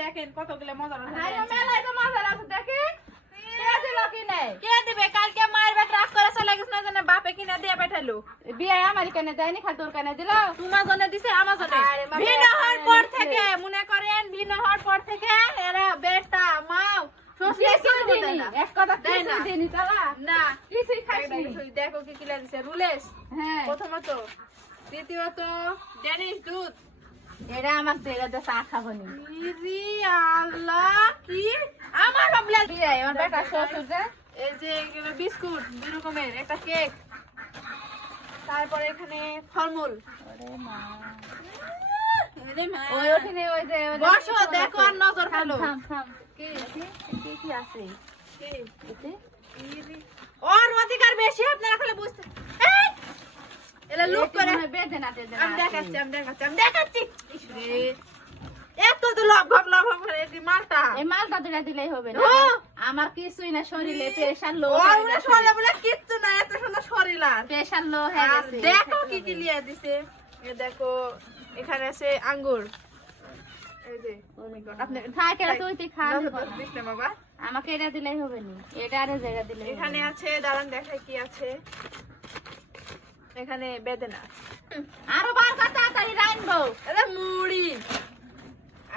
দেখেন কতগুলো মজা মেলায় তো মজা লাগছে দেখি কে দিল কি নাই কে দিবে কালকে মায়ের বাট রাগ করে চলে গেছ না জানে বাপে কিনা দিয়ে পাঠালো বিয়ে আমার কানে দেয়নি খালি তোর কানে দিল তোমার জন্য দিছে আমার জন্য ভিন্ন হওয়ার পর থেকে মনে করেন ভিন্ন হওয়ার পর থেকে এরা বেটা মাও এক কথা দিনি চালা না কিছুই খাইনি দেখো কি কিলা দিছে রুলেস হ্যাঁ প্রথমত দ্বিতীয়ত ড্যানিশ দুধ এটা আমার দেগা দে চা খাবনি ইরি আল্লাহ কি আমার বাবলা বিয়ে আমার বেটা শ্বশুর যে এই যে এগুলো বিস্কুট দুই রকমের একটা কেক তারপরে এখানে ফলমূল ওরে মা ওরে মা ওই ওখানে ওই যে বসো দেখো আর নজর ফেলো থাম থাম কি কি কি আছে কি এতে ইরি ওর অধিকার বেশি আপনারা খালি বুঝতে এই এলা লুক করে বেদে না তেদে আমি দেখাচ্ছি ইস রে এত তো লভ করে এই মালটা এই মালটা দিলে দিলেই হবে না ও! আমার কিছুই না শরীরে প্রেশার লো ওরে শোনা বলে কিচ্ছু না এত সুন্দর শরীর আর প্রেশার লো হয়ে আর গেছে দেখো কি কি লিয়ে দিছে এ দেখো এখানে আছে আঙ্গুর এই যে ও মাই গড আপনি থাকেলা তুই তুই খা দিস না বাবা আমাকে এটা দিলেই হবে না এটা আরে জায়গা দিলে এখানে আছে দাঁড়ান দেখাই কি আছে এখানে বেদনা আরো বার কথা তাড়াতাড়ি রাইনবো আরে মুড়ি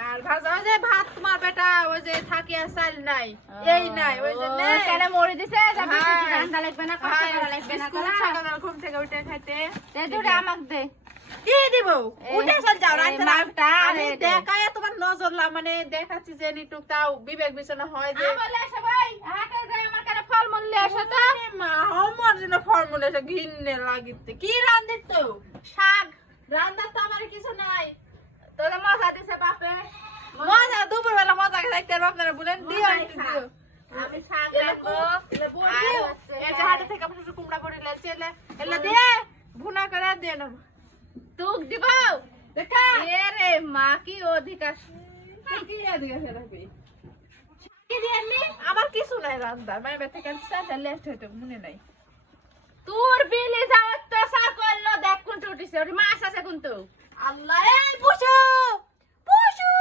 আর ভাজা ওই যে ভাত তোমার বেটা ওই যে থাকে আর চাল নাই এই নাই ওই যে নেই কেন মরে দিছে যাবে হ্যাঁ। ঠান্ডা লাগবে না কষ্ট করা লাগবে না বিস্কুট সকালে ঘুম থেকে উঠে খাইতে তে দুটো আমাকে দে কি দিব উঠে চল যাও এই রাতে মালটা আমি রে দে। দেখায় তোমার নজর মানে দেখাচ্ছি যে নিটুক তাও বিবেক বিছানা হয় যে বলে আসে ভাই হাটে যাই আমার কাছে ফল মূল নিয়ে আসো তো আরে মা আমার জন্য ফর্মুলা এসে ঘিন্নে লাগিতে কি রান্ধিত তো শাক রান্নার তো আমার কিছু নাই তোরে মজা দিছে বাপে মজা দুপুর বেলা মজা খাইতে আর আপনারা বলেন দিও একটু দিও আমি শাক রাখবো এই যে হাটে থেকে আমরা কুমড়া করে লেচেলে এলে দিয়ে ভুনা করে দে না তুক দিব দেখা এ রে মা কি অধিকার কি এদিকে রাখবি কি দিয়েননি আমার কিছু নাই রান্না মানে বেতে কাছে লেট হইতো মনে নাই তোর বিলি যাওয়ার তো সার করলো দেখ কোন উঠিছে ওর মাছ আছে কিন্তু আল্লাহ এই পুষু পুষু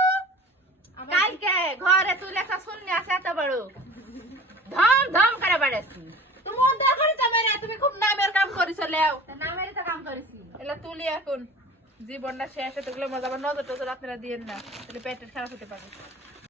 কালকে ঘরে তুই লেখা শুননি আছে এত বড় ধম ধম করে বেড়েছি তুমি উদ্ধার করে যাবে না তুমি খুব নামের কাম করিছ লেও নামেরই তো কাম করেছি এলা তুলি এখন জীবনটা শেষ হতে গেলে মজা আবার নজর টজর আপনারা দিয়েন না তাহলে পেটের খারাপ হতে পারে